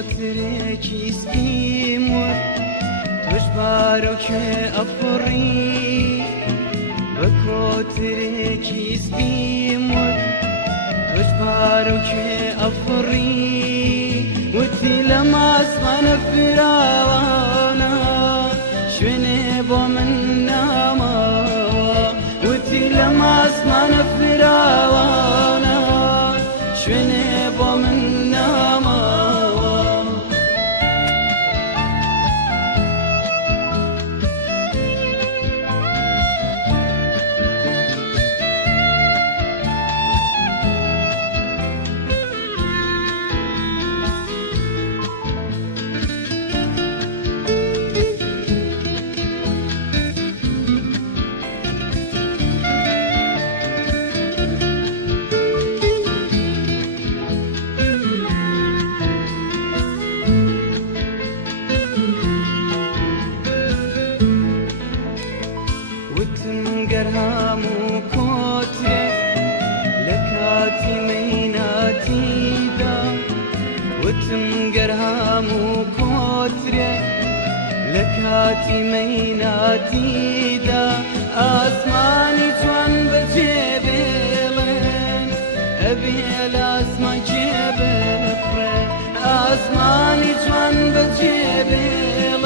تركي سبيمور تجبارك أفري بكو تركي سبيمور تجبارك أفري وتي لما أسمع فراوانا شوني بومن ناما وتي لما أسمع فراوانا شوني بومن ناما وتنقرهام وكوترك لكاتي ميناتي دا وتنقرهام وكوترك لكاتي ميناتي دا أسماني جوان بجيبلن أبي الأسما جيبلن أسماني جوان بجيبلن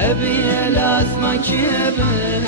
أبي الأسما جيبلن